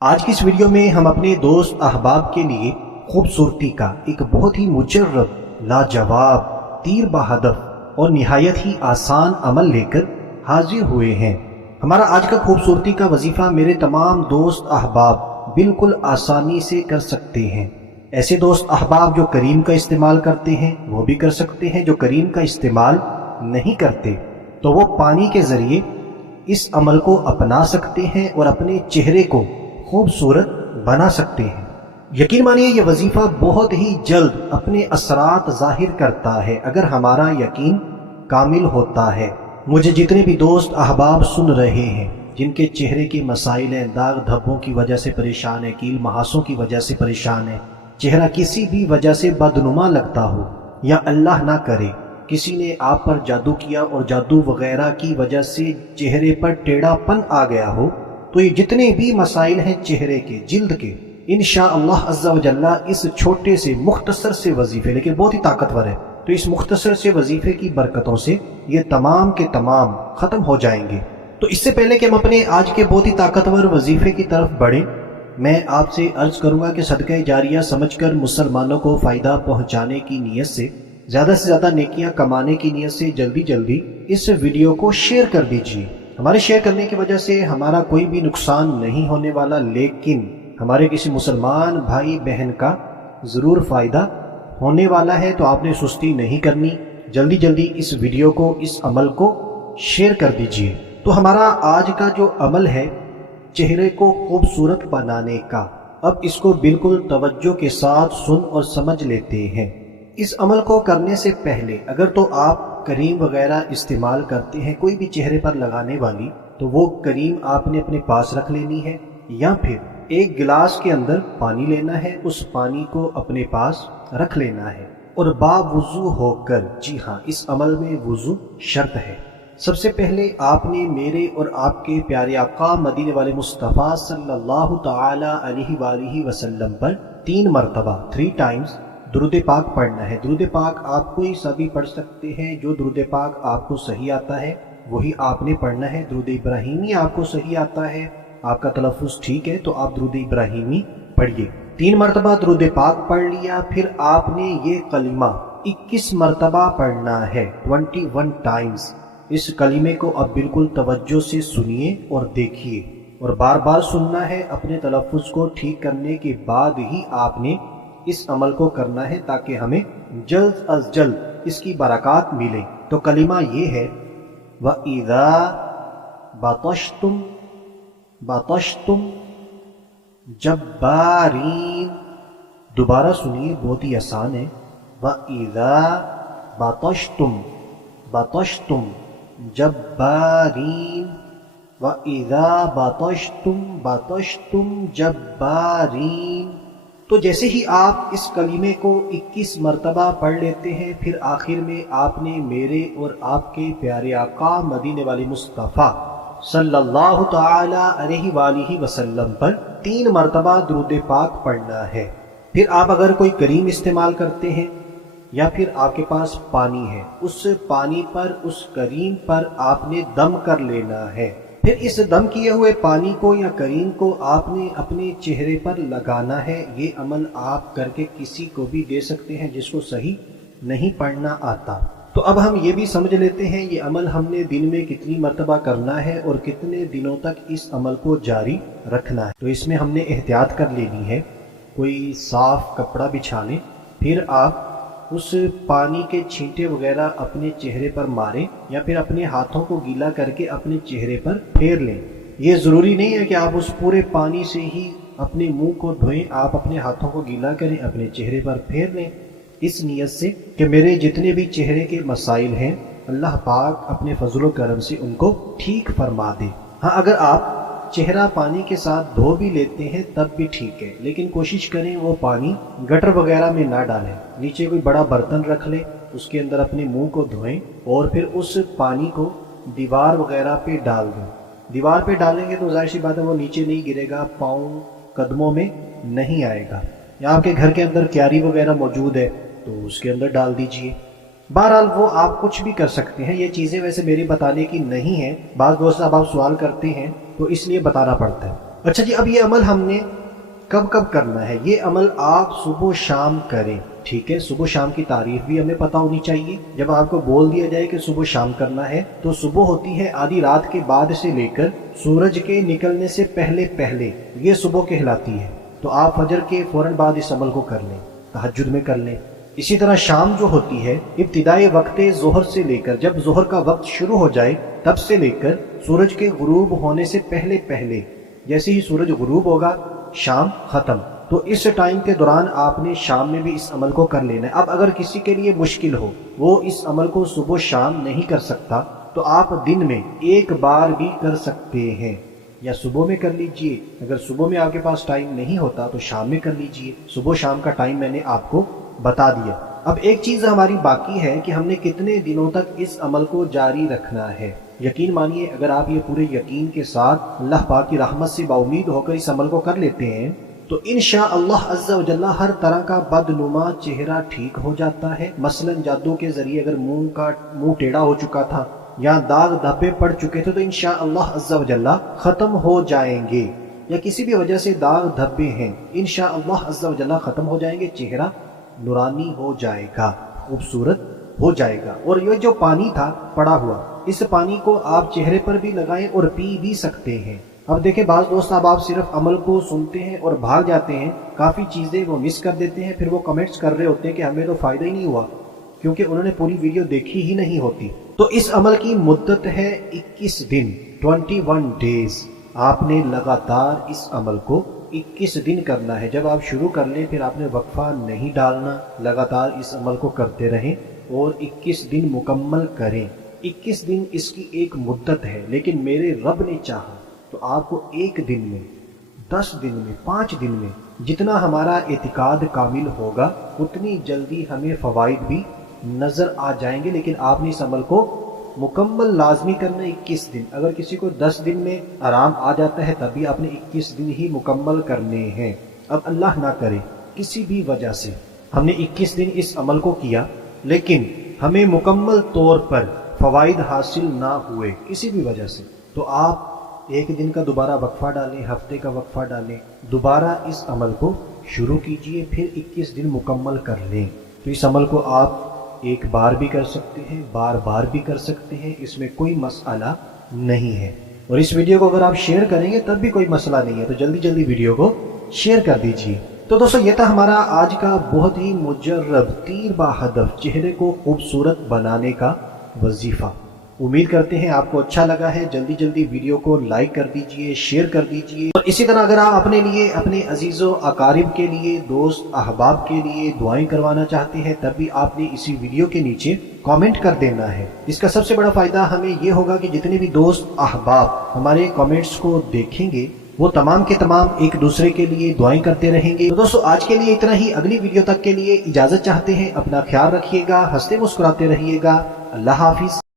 آج کی اس ویڈیو میں ہم اپنے دوست احباب کے لیے خوبصورتی کا ایک بہت ہی مجرب، لاجواب، تیر بہدف اور نہایت ہی آسان عمل لے کر حاضر ہوئے ہیں۔ ہمارا آج کا خوبصورتی کا وظیفہ میرے تمام دوست احباب بالکل آسانی سے کر سکتے ہیں۔ ایسے دوست احباب جو کریم کا استعمال کرتے ہیں وہ بھی کر سکتے ہیں، جو کریم کا استعمال نہیں کرتے تو وہ پانی کے ذریعے اس عمل کو اپنا سکتے ہیں اور اپنے چہرے کو خوبصورت بنا سکتے ہیں۔ یقین مانیے یہ وظیفہ بہت ہی جلد اپنے اثرات ظاہر کرتا ہے اگر ہمارا یقین کامل ہوتا ہے۔ مجھے جتنے بھی دوست احباب سن رہے ہیں جن کے چہرے کے مسائل ہیں، داغ دھبوں کی وجہ سے پریشان ہے، کیل محاسوں کی وجہ سے پریشان ہے، چہرہ کسی بھی وجہ سے بدنما لگتا ہو، یا اللہ نہ کرے کسی نے آپ پر جادو کیا اور جادو وغیرہ کی وجہ سے چہرے پر ٹیڑھا پن آ گیا ہو، تو یہ جتنے بھی مسائل ہیں چہرے کے، جلد کے، انشاءاللہ عز و جل اس چھوٹے سے مختصر سے وظیفے، لیکن بہت ہی طاقتور ہے، تو اس مختصر سے وظیفے کی برکتوں سے یہ تمام کے تمام ختم ہو جائیں گے۔ تو اس سے پہلے کہ ہم اپنے آج کے بہت ہی طاقتور وظیفے کی طرف بڑھیں، میں آپ سے عرض کروں گا کہ صدقہ جاریہ سمجھ کر مسلمانوں کو فائدہ پہنچانے کی نیت سے، زیادہ سے نیکیاں کمانے کی نیت سے جلدی اس ویڈیو کو شیئر کر دیجیے۔ ہمارے شیئر کرنے کی وجہ سے ہمارا کوئی بھی نقصان نہیں ہونے والا، لیکن ہمارے کسی مسلمان بھائی بہن کا ضرور فائدہ ہونے والا ہے، تو آپ نے سستی نہیں کرنی، جلدی اس ویڈیو کو، اس عمل کو شیئر کر دیجیے۔ تو ہمارا آج کا جو عمل ہے چہرے کو خوبصورت بنانے کا، اب اس کو بالکل توجہ کے ساتھ سن اور سمجھ لیتے ہیں۔ اس عمل کو کرنے سے پہلے اگر تو آپ کریم وغیرہ استعمال کرتے ہیں کوئی بھی چہرے پر لگانے والی، تو وہ کریم آپ نے اپنے پاس رکھ لینی ہے، یا پھر ایک گلاس کے اندر پانی لینا ہے، اس پانی کو اپنے پاس رکھ لینا ہے اور باوضو ہو کر، جی ہاں اس عمل میں وضو شرط ہے۔ سب سے پہلے آپ نے میرے اور آپ کے پیارے آقا مدینے والے مصطفیٰ صلی اللہ تعالی علیہ وآلہ وسلم پر 3 مرتبہ 3 ٹائمز درود پاک پڑھنا ہے۔ درود پاک آپ کوئی سا بھی پڑھ سکتے ہیں، جو درود پاک آپ کو صحیح آتا ہے وہی آپ نے پڑھنا ہے۔ درود ابراہیمی آپ کو صحیح آتا ہے، آپ کا تلفظ ٹھیک ہے، تو آپ درود ابراہیمی پڑھیے۔ 3 مرتبہ درود پاک پڑھ لیا، پھر آپ نے یہ کلمہ 21 مرتبہ پڑھنا ہے، 21 ٹائمز۔ اس کلمے کو اب بالکل توجہ سے سنیے اور دیکھیے، اور بار بار سننا ہے۔ اپنے تلفظ کو ٹھیک کرنے کے بعد ہی آپ نے اس عمل کو کرنا ہے تاکہ ہمیں جلد از جلد اس کی برکات ملے۔ تو کلمہ یہ ہے، وَإِذَا بَطَشْتُمْ جَبَّارِينَ۔ دوبارہ سنیے، بہت ہی آسان ہے۔ وَإِذَا بَطَشْتُمْ جَبَّارِينَ، وَإِذَا بَطَشْتُمْ جَبَّارِينَ۔ تو جیسے ہی آپ اس کلمے کو 21 مرتبہ پڑھ لیتے ہیں، پھر آخر میں آپ نے میرے اور آپ کے پیارے آقا مدینے والے مصطفیٰ صلی اللہ تعالی علیہ وآلہ وسلم پر 3 مرتبہ درود پاک پڑھنا ہے۔ پھر آپ اگر کوئی کریم استعمال کرتے ہیں یا پھر آپ کے پاس پانی ہے، اس پانی پر، اس کریم پر آپ نے دم کر لینا ہے۔ پھر اس دم کیے ہوئے پانی کو یا کریم کو آپ نے اپنے چہرے پر لگانا ہے۔ یہ عمل آپ کر کے کسی کو بھی دے سکتے ہیں جس کو صحیح نہیں پڑھنا آتا۔ تو اب ہم یہ بھی سمجھ لیتے ہیں یہ عمل ہم نے دن میں کتنی مرتبہ کرنا ہے اور کتنے دنوں تک اس عمل کو جاری رکھنا ہے۔ تو اس میں ہم نے احتیاط کر لینی ہے، کوئی صاف کپڑا بچھا لیں، پھر آپ اس پانی کے چھینٹے وغیرہ اپنے چہرے پر ماریں، یا پھر اپنے ہاتھوں کو گیلا کر کے اپنے چہرے پر پھیر لیں۔ یہ ضروری نہیں ہے کہ آپ اس پورے پانی سے ہی اپنے منہ کو دھوئیں، آپ اپنے ہاتھوں کو گیلا کریں، اپنے چہرے پر پھیر لیں، اس نیت سے کہ میرے جتنے بھی چہرے کے مسائل ہیں اللہ پاک اپنے فضل و کرم سے ان کو ٹھیک فرما دے۔ ہاں اگر آپ چہرہ پانی کے ساتھ دھو بھی لیتے ہیں تب بھی ٹھیک ہے، لیکن کوشش کریں وہ پانی گٹر وغیرہ میں نہ ڈالیں، نیچے کوئی بڑا برتن رکھ لیں، اس کے اندر اپنے منہ کو دھوئیں اور پھر اس پانی کو دیوار وغیرہ پہ ڈال دیں۔ دیوار پہ ڈالیں گے تو ظاہر سی بات ہے وہ نیچے نہیں گرے گا، پاؤں قدموں میں نہیں آئے گا۔ یا آپ کے گھر کے اندر کیاری وغیرہ موجود ہے تو اس کے اندر ڈال دیجئے۔ بہرحال وہ آپ کچھ بھی کر سکتے ہیں، یہ چیزیں ویسے میری بتانے کی نہیں ہیں، بعض دوست اب آپ سوال کرتے ہیں تو اس لیے بتانا پڑتا ہے۔ اچھا جی، اب یہ عمل ہم نے کب کب کرنا ہے؟ یہ عمل آپ صبح و شام کریں، ٹھیک ہے؟ صبح و شام کی تعریف بھی ہمیں پتہ ہونی چاہیے۔ جب آپ کو بول دیا جائے کہ صبح و شام کرنا ہے تو صبح ہوتی ہے آدھی رات کے بعد سے لے کر سورج کے نکلنے سے پہلے پہلے، یہ صبح کہلاتی ہے۔ تو آپ فجر کے فوراً بعد اس عمل کو کر لیں، تہجد میں کر لیں۔ اسی طرح شام جو ہوتی ہے ابتدائی وقت ظہر سے لے کر، جب ظہر کا وقت شروع ہو جائے تب سے لے کر سورج کے غروب ہونے سے پہلے پہلے، جیسے ہی سورج غروب ہوگا شام ختم۔ تو اس ٹائم کے دوران آپ نے شام میں بھی اس عمل کو کر لینا ہے۔ اب اگر کسی کے لیے مشکل ہو، وہ اس عمل کو صبح شام نہیں کر سکتا، تو آپ دن میں ایک بار بھی کر سکتے ہیں، یا صبح میں کر لیجئے، اگر صبح میں آپ کے پاس ٹائم نہیں ہوتا تو شام میں کر لیجئے۔ صبح شام کا ٹائم میں نے آپ کو بتا دیا۔ اب ایک چیز ہماری باقی ہے کہ ہم نے کتنے دنوں تک اس عمل کو جاری رکھنا ہے۔ یقین مانیے، اگر آپ یہ پورے یقین کے ساتھ اللہ پاک کی رحمت سے باامید ہو کر اس عمل کو کر لیتے ہیں تو انشاءاللہ عز و جل ہر طرح کا بدنما چہرہ ٹھیک ہو جاتا ہے۔ مثلا جادو کے ذریعے اگر منہ ٹیڑھا ہو چکا تھا یا داغ دھبے پڑ چکے تھے تو انشاءاللہ عز و جل ختم ہو جائیں گے، یا کسی بھی وجہ سے داغ دھبے ہیں انشاءاللہ عز و جل ختم ہو جائیں گے، چہرہ نورانی ہو جائے گا، خوبصورت ہو جائے گا۔ اور یہ جو پانی تھا پڑا ہوا، اس پانی کو آپ چہرے پر بھی لگائیں اور پی بھی سکتے ہیں۔ اب دیکھیں بعض دوست آپ صرف عمل کو سنتے ہیں اور بھاگ جاتے ہیں، کافی چیزیں وہ مس کر دیتے ہیں، پھر وہ کمنٹس کر رہے ہوتے ہیں کہ ہمیں تو فائدہ ہی نہیں ہوا کیونکہ انہوں نے پوری ویڈیو دیکھی ہی نہیں ہوتی۔ تو اس عمل کی مدت ہے 21 دن، 21 ڈیز۔ آپ نے لگاتار اس عمل کو 21 دن کرنا ہے۔ جب آپ شروع کر لیں پھر آپ نے وقفہ نہیں ڈالنا، لگاتار اس عمل کو کرتے رہیں اور 21 دن مکمل کریں۔ 21 دن اس کی ایک مدت ہے، لیکن میرے رب نے چاہا تو آپ کو ایک دن میں، 10 دن میں، 5 دن میں، جتنا ہمارا اعتقاد کامل ہوگا اتنی جلدی ہمیں فوائد بھی نظر آ جائیں گے۔ لیکن آپ نے اس عمل کو مکمل لازمی کرنا 21 دن۔ اگر کسی کو 10 دن میں آرام آ جاتا ہے تب بھی آپ نے 21 دن ہی مکمل کرنے ہیں۔ اب اللہ نہ کرے کسی بھی وجہ سے ہم نے 21 دن اس عمل کو کیا لیکن ہمیں مکمل طور پر فوائد حاصل نہ ہوئے کسی بھی وجہ سے، تو آپ ایک دن کا دوبارہ وقفہ ڈالیں، ہفتے کا وقفہ ڈالیں، دوبارہ اس عمل کو شروع کیجئے، پھر 21 دن مکمل کر لیں۔ تو اس عمل کو آپ ایک بار بھی کر سکتے ہیں، بار بار بھی کر سکتے ہیں، اس میں کوئی مسئلہ نہیں ہے۔ اور اس ویڈیو کو اگر آپ شیئر کریں گے تب بھی کوئی مسئلہ نہیں ہے، تو جلدی جلدی ویڈیو کو شیئر کر دیجئے۔ تو دوستو یہ تھا ہمارا آج کا بہت ہی مجرب تیر با ہدف چہرے کو خوبصورت بنانے کا وظیفہ۔ امید کرتے ہیں آپ کو اچھا لگا ہے۔ جلدی جلدی ویڈیو کو لائک کر دیجئے، شیئر کر دیجئے، اور اسی طرح اگر آپ اپنے لیے، اپنے عزیز و اقارب کے لیے، دوست احباب کے لیے دعائیں کروانا چاہتے ہیں تب بھی آپ نے اسی ویڈیو کے نیچے کامنٹ کر دینا ہے۔ اس کا سب سے بڑا فائدہ ہمیں یہ ہوگا کہ جتنے بھی دوست احباب ہمارے کامنٹس کو دیکھیں گے وہ تمام کے تمام ایک دوسرے کے لیے دعائیں کرتے رہیں گے۔ تو دوستو آج کے لیے اتنا ہی، اگلی ویڈیو تک کے لیے اجازت چاہتے ہیں۔ اپنا خیال رکھیے گا، ہنستے مسکراتے رہیے گا۔ اللہ حافظ۔